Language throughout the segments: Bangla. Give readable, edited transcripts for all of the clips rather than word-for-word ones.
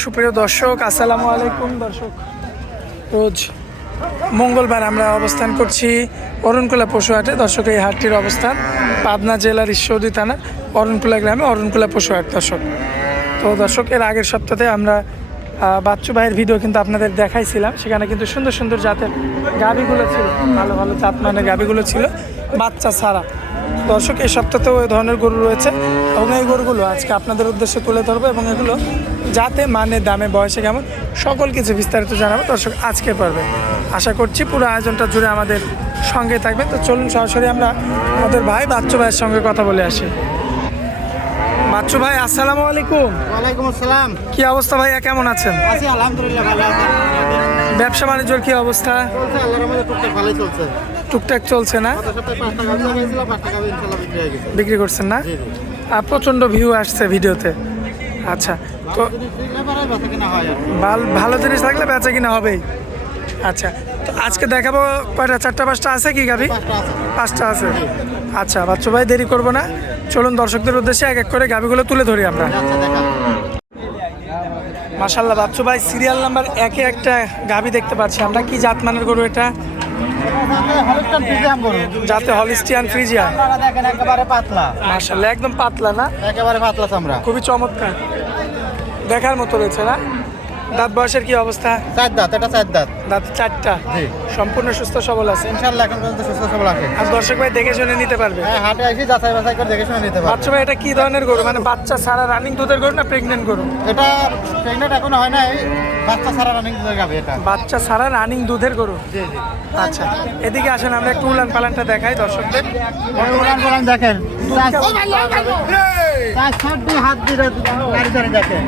সুপ্রিয় দর্শক, আসসালামু আলাইকুম। দর্শক, রোজ মঙ্গলবার আমরা অবস্থান করছি অরণকুলা পশুহাটে। দর্শক, এই হাটটির অবস্থান পাবনা জেলার ঈশ্বরদী থানার অরণকুলা গ্রামে অরণকুলা পশুহাট। দর্শক, তো দর্শক, এর আগের সপ্তাহে আমরা বাচ্চু ভাইয়ের ভিডিও কিন্তু আপনাদের দেখাইছিলাম। সেখানে কিন্তু সুন্দর সুন্দর জাতের গাভীগুলো ছিল, ভালো ভালো জাত মানের গাভীগুলো ছিল, বাচ্চা ছাড়া। দর্শক, এই সপ্তাহেও ওই ধরনের গরু রয়েছে এবং এই গরুগুলো আজকে আপনাদের উদ্দেশ্যে তুলে ধরবো এবং এগুলো যাতে মানে, দামে, বয়সে কেমন, সকল কিছু বিস্তারিত জানাবো। দর্শক, আজকে পারবে, আশা করছি পুরো আয়োজনটা জুড়ে আমাদের সঙ্গে থাকবে। তো চলুন সরাসরি আমরা আমাদের ভাই বাচ্চু ভাইয়ের সঙ্গে কথা বলে আসি। বাচ্চু ভাই, আসসালামু আলাইকুম। ওয়ালাইকুম আসসালাম। কি অবস্থা ভাইয়া, কেমন আছেন? আছি আলহামদুলিল্লাহ, ভালো আছি। ব্যবসা বাণিজ্যের কি অবস্থা? চলছে, আল্লাহর রহমতে টুকটাক ভালোই চলছে। টুকটাক চলছে না? গত সপ্তাহে 5 টাকা বেচা হয়েছিল, 5 টাকা ইনশাআল্লাহ বিক্রি হয়ে গেছে। বিক্রি করছেন না? জি, জি। আর প্রচণ্ড ভিউ আসছে ভিডিওতে। আচ্ছা, তো যদি ঠিক না পারে বেচা কিনা হয় আর কি। ভালো জিনিস থাকলে বেচা কিনা হবেই। আচ্ছা, তো আজকে দেখাবো কয়টা, 4টা 5টা আছে কি গাভি? 5টা আছে। 5টা আছে। আচ্ছা বাচ্চু ভাই, দেরি করবো না, চলুন দর্শকদের উদ্দেশ্যে এক এক করে গাভিগুলো তুলে ধরি আমরা। আচ্ছা, দেখা। মাশাল্লাহ বাচ্চু ভাই, সিরিয়াল নাম্বার 1-এ একটা গাভি দেখতে পাচ্ছি আমরা। কি জাত মানের গরু এটা? হলস্টাইন ফ্রিজিয়ান গরু। যাতে হলিস্টিয়ান ফ্রিজিয়ান। আপনারা দেখেন একেবারে পাতলা। মাশাল্লাহ, একদম পাতলা না? একেবারে পাতলা চামড়া। খুবই চমৎকার, দেখার মতো রয়েছে না? দাঁত বয়সের কি অবস্থা? 4 দাঁত, এটা 4 দাঁত। দাঁত 4টা, জি। সম্পূর্ণ সুস্থ সবল আছে ইনশাআল্লাহ এখন পর্যন্ত সুস্থ সবল আছে। আর দর্শক ভাই দেখে শুনে নিতে পারবে। হ্যাঁ, হাটে এসে যাচাই বাছাই করে দেখে শুনে নিতে পারবে। বাচ্চা ভাই, এটা কি ধরনের গরু? মানে বাচ্চা ছাড়া রানিং দুধের গরু না প্রেগনেন্ট গরু? এটা প্রেগনেন্ট এখনো হয় নাই, বাচ্চা ছাড়া রানিং দুধের গাভী এটা। বাচ্চা ছাড়া রানিং দুধের গরু। জি, জি। আচ্ছা, এদিকে আসেন, আমরা একটু উলান পালানটা দেখাই দর্শকদের। উলান দেখেন। হাত দিয়ে গাড়ি ধরে দেখেন।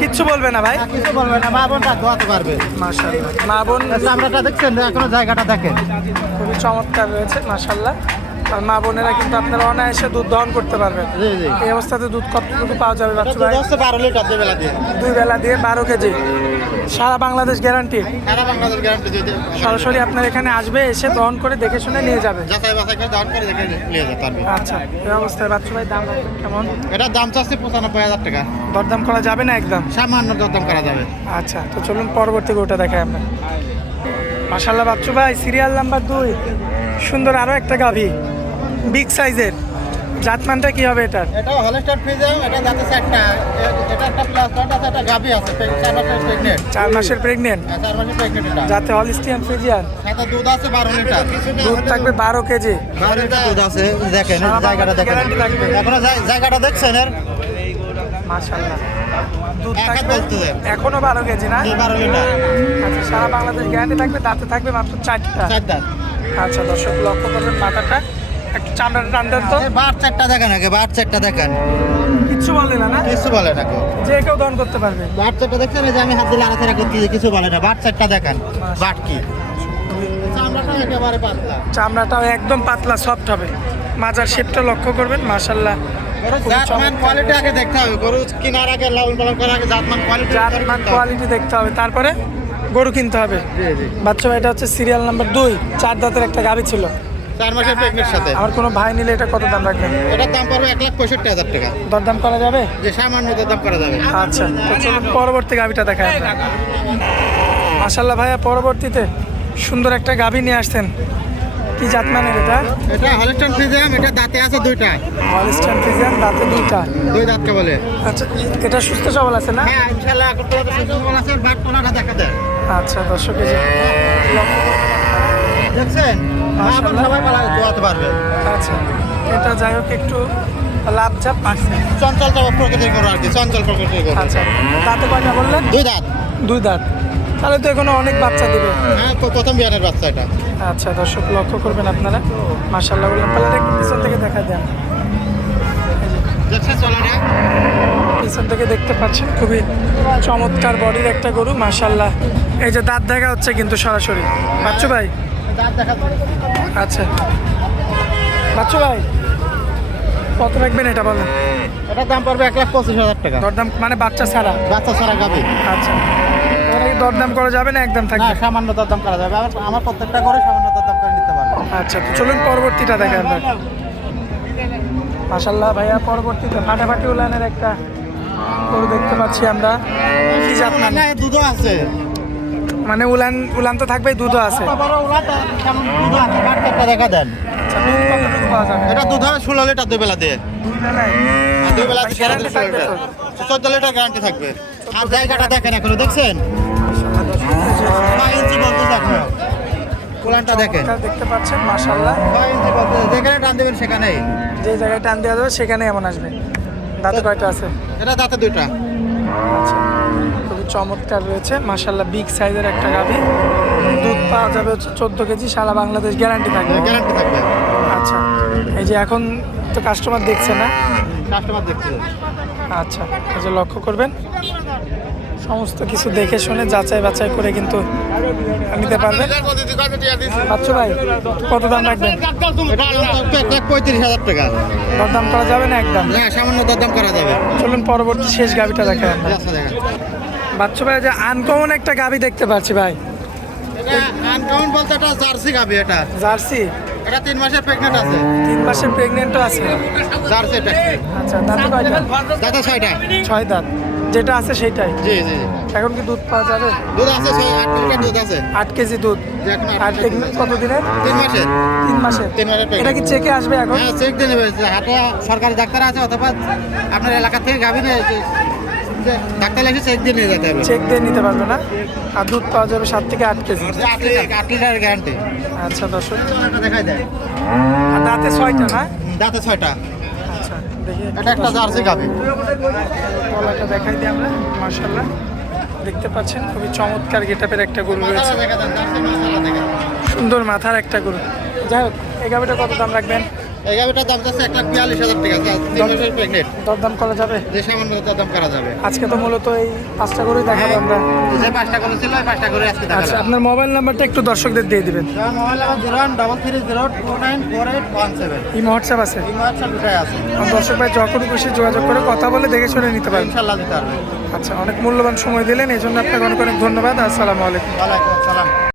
কিচ্ছু বলবে না ভাই? কিছু বলবে না, মা বোনটা ধোয়াতে পারবে। মাশাআল্লাহ, মা বোন চামড়াটা দেখছেন, এখনো জায়গাটা দেখেন। খুবই চমৎকার রয়েছে মাশাআল্লাহ। আর মা বোনেরা কিন্তু আপনারা অনায়াসে দুধ দহন করতে পারবেন। জি, জি। এই অবস্থাতে দুধ কতটুকু পাওয়া যাবে বাচ্চা ভাই? 12 লিটার দুই বেলা দিয়ে। 2 বেলা দিয়ে 12 কেজি, সারা বাংলাদেশ গ্যারান্টি। সারা বাংলাদেশ গ্যারান্টি দিতে। সরাসরি আপনার এখানে আসবে, এসে দহন করে দেখে শুনে নিয়ে যাবে। যাচাই বাছাই করে দাম করে দেখে নিয়ে যেতে পারবে। আচ্ছা, এই অবস্থায় বাচ্চা ভাই দাম রাখবেন কেমন? এটার দাম চাচ্ছে 95,000 টাকা। দরদাম করা যাবে না একদম? সামান্য দরদাম করা যাবে। আচ্ছা, তো চলুন পরবর্তী গরুটা দেখাই আমরা। মাশাআল্লাহ বাচ্চু ভাই, সিরিয়াল নাম্বার 2, সুন্দর আরো একটা গাভী, বিগ সাইজের। জাতমানটা কি হবে এটার? এটা হলস্টাইন ফ্রিজিয়ান, এটা যাতে 4টা। এটা একটা প্লাস পয়েন্ট আছে, একটা গাভী আছে 4 মাসের প্রেগন্যান্ট। 4 মাসের প্রেগনেন্ট, 4 মাসের প্রেগন্যান্ট এটা। যাতে হলিস্টিয়ান ফ্রিজিয়ান। সাথে দুধ আছে 12 লিটার। দুধ থাকবে 12 কেজি। 12 লিটার দুধ আছে, দেখেন সারা জায়গাটা দেখেন। গ্যারান্টি থাকবে। এখনো জায়গাটা দেখছেন এর? মাশাআল্লাহ, দুধ একা থাকবে বলতে দেন। এখনো 12 কেজি না? 12 লিটার। আচ্ছা, সারা বাংলাদেশ গ্যারান্টি থাকবে। দাঁতে থাকবে মাত্র 4টা। 4 দাঁত। আচ্ছা দর্শক, লক্ষ্য করবেন মাথাটা, একটু চামড়াটা টান দেন তো। বার 4টা দেখেন, আগে বার 4টা দেখেন। কিচ্ছু বলে না না? কিছু বলে না গো। যে কেউ দহন করতে পারবে। বার 4টা দেখছেন, এই যে আমি হাত দিলে আলাদা করতে কিছু বলে না। বার 4টা দেখেন, বাট কি চামড়াটা একেবারে পাতলা। চামড়াটাও একদম পাতলা, সফট হবে। মাজার শেপটা লক্ষ্য করবেন মাশাআল্লাহ। জাতমান কোয়ালিটি আগে দেখতে হবে, গরু কেনার আগে লালন পালন করার আগে জাতমান কোয়ালিটি জাতমান কোয়ালিটি দেখতে হবে, তারপরে গরু কিনতে হবে। জি, জি। বাচ্চা ভাই, এটা হচ্ছে সিরিয়াল নাম্বার 2, 4 দাঁতের একটা গাভী ছিল। 4 মাসের প্রেগনেন্ট সাথে। আমার কোনো ভাই নিলে এটা কত দাম রাখবেন? এটার দাম পড়বে 1,65,000 টাকা। দরদাম করা যাবে? যে সামান্য দাম করা যাবে। আচ্ছা, তো চলুন পরবর্তী গাভীটা দেখাই আমরা। মাশাআল্লাহ ভাইয়া, পরবর্তীতে সুন্দর একটা গাভী নিয়ে আসছেন। কি জাতমানের এটা? এটা হলস্টাইন ফ্রিজিয়ান, এটা দাঁতে আছে 2টা। হলিস্টিয়ান ফ্রিজিয়ান, দাঁতে 2টা। 2 দাঁতকে বলে। আচ্ছা, এটা সুস্থ সবল আছে না? হ্যাঁ, ইনশাআল্লাহ এখন তো সুযোগ আছে, বাট তোলাটা দেখা দেয়। আচ্ছা দর্শক, এই যে লক্ষ্য করবেন আপনারা। দেখছেন, আবার মাশাআল্লাহ। সবাই বলা দোয়াতে পারবে। আচ্ছা, এটা যাই হোক একটু লাভ ঝাপ পাচ্ছে। চঞ্চল প্রকৃতির গরু আর কি, চঞ্চল প্রকৃতির গরু। আচ্ছা, দাঁতে কয়টা বললেন? 2 দাঁত। 2 দাঁত, তাহলে তো এখনো অনেক বাচ্চা দিবে। হ্যাঁ, প্রথম বিয়ানের বাচ্চা এটা। আচ্ছা দর্শক, লক্ষ্য করবেন আপনারা। মাশাআল্লাহ বললাম, পাল্লাটা একটু পিছন থেকে দেখা দেন। দেখছেন চলাটা? পিছন থেকে দেখতে পাচ্ছেন, খুবই চমৎকার বডির একটা গরু মাশাআল্লাহ। এই যে দাঁত দেখা হচ্ছে কিন্তু সরাসরি। বাচ্চু ভাই, দাঁত দেখা। আচ্ছা বাচ্চু ভাই, কত রাখবেন এটা বলেন? এটার দাম পড়বে 1,25,000 টাকা। দরদাম মানে বাচ্চা ছাড়া? বাচ্চা ছাড়া গাভী। আচ্ছা, এখানে কি দরদাম করা যাবে না একদম না, থাকবে? সামান্য দরদাম করা যাবে। আমার প্রত্যেকটা করে সামান্য দরদাম করে নিতে পারবে। আচ্ছা, তো চলুন পরবর্তীটা দেখাই আমরা। মাশাআল্লাহ ভাইয়া, পরবর্তীতে ফাটাফাটি উলানের একটা গরু দেখতে পাচ্ছি আমরা। কি জাত মানে? না, দুধও আছে। মানে উলান উলান তো থাকবেই, দুধও আছে। বড় উলান তো কেমন দুধ আছে, বাটটা দেখা দেন। আচ্ছা, দুধ কতটুকু পাওয়া যাবে? এটা দুধ হবে 16 লিটার দুই বেলা দিয়ে। দুই বেলায়? দুই বেলা দিয়ে গ্যারান্টি থাকবে তো? 14 লিটার গ্যারান্টি থাকবে। আর জায়গাটা দেখেন, এখনো দেখছেন 6 ইঞ্চি বলতে দেখো, উলানটা দেখেন চমৎকার দেখতে পাচ্ছেন, মাশাআল্লাহ। 6 ইঞ্চি বলতে, যেখানে টান দেবেন সেখানেই। যে জায়গায় টান দেওয়া যাবে সেখানে এমন আসবে। দাঁতে কয়টা আছে? এটা দাঁতে দুইটা। আচ্ছা, খুবই চমৎকার রয়েছে মাশাআল্লাহ। বিগ সাইজের একটা গাভী, দুধ পাওয়া যাবে হচ্ছে 14 কেজি, সারা বাংলাদেশ গ্যারান্টি থাকবে। গ্যারান্টি থাকবে। আচ্ছা, এই যে এখন তো কাস্টমার দেখছে না? কাস্টমার দেখছে। আচ্ছা, এই যে লক্ষ্য করবেন, সমস্ত কিছু দেখে শুনে যাচাই বাছাই করে কিন্তু নিতে পারবেন। বাচ্চু ভাই, কত দাম রাখবেন? এটা 35,000 টাকা। দরদাম করা যাবে না একদম? না, সামান্য দরদাম করা যাবে। চলুন পরবর্তী শেষ গাভিটা দেখেন আমরা। আচ্ছা, দেখেন। বাচ্চু ভাই, যে আনকমন একটা গাভি দেখতে পাচ্ছি ভাই। এটা আনকাউন্ট বলতে এটা জার্সি গাবি। এটা জার্সি? এটা 3 মাসের প্রেগনেন্ট আছে। 3 মাসের প্রেগনেন্টও আছে? জার্সি এটা। আচ্ছা, দাঁতে কয়টা? দাদা 6টা। 6 দাঁত, যেটা আছে সেটাই। জি জি। এখন কি দুধ পাওয়া যাবে? দুধ আছে 8 লিটার দুধ আছে। 8 কেজি দুধ। যে এখন আর প্রেগনেন্ট কত দিনের? 3 মাসের। 3 মাসের। 3 মাসের এটা কি চেকে আসবে এখন? হ্যাঁ, চেক দিয়ে নেবে। হাটে সরকারি ডাক্তার আছে, অথবা আপনার এলাকা থেকে গাবি নিয়ে ডাক্তার এসে চেক দিয়ে নিয়ে যেতে হবে। চেক দিয়ে নিতে পারবে না? আর দুধ পাওয়া যাবে 7 থেকে 8 কেজি। 8 litre guarantee. আচ্ছা দর্শক, এটা দেখাই দেয়। আর দাঁতে 6টা না? দাঁতে 6টা। আচ্ছা, দেখি এটা একটা জার্সি গাবি। গলাটা দেখাই দিই আমরা। মাশাআল্লাহ, দেখতে পাচ্ছেন খুবই চমৎকার গেটআপের একটা গরু রয়েছে। দেখা দেন, জার্সি মাশাআল্লাহ দেখেন। সুন্দর মাথার একটা গরু। যাই হোক, এই গাভিটা কত দাম রাখবেন? এই গাবিটার দাম যাচ্ছে 1,42,000 টাকা। 3 মাসের প্রেগনেন্ট। দরদাম করা যাবে? যে সামান্য দাম করা যাবে। আজকে তো মূলত এই 5টা গরুই দেখাবো আমরা। যে 5টা করে ছিল, ওই 5টা করে আজকে আচ্ছা, দেখালাম। আপনার মোবাইল নাম্বারটা একটু দর্শকদের দিয়ে দিবেন। আমার মোবাইল নাম্বার 0133029481 এই হোয়াটসঅ্যাপ আছে? এই হোয়াটসঅ্যাপ দুটাই আছে। আমার দর্শক ভাই যখন খুশি যোগাযোগ করে কথা বলে দেখে শুনে নিতে পারবেন। ইনশাআল্লাহ দিতে পারবে। আচ্ছা, অনেক মূল্যবান সময় দিলেন, এই জন্য আপনাকে অনেক অনেক ধন্যবাদ। আসসালামু আলাইকুম। ওয়ালাইকুম আসসালাম।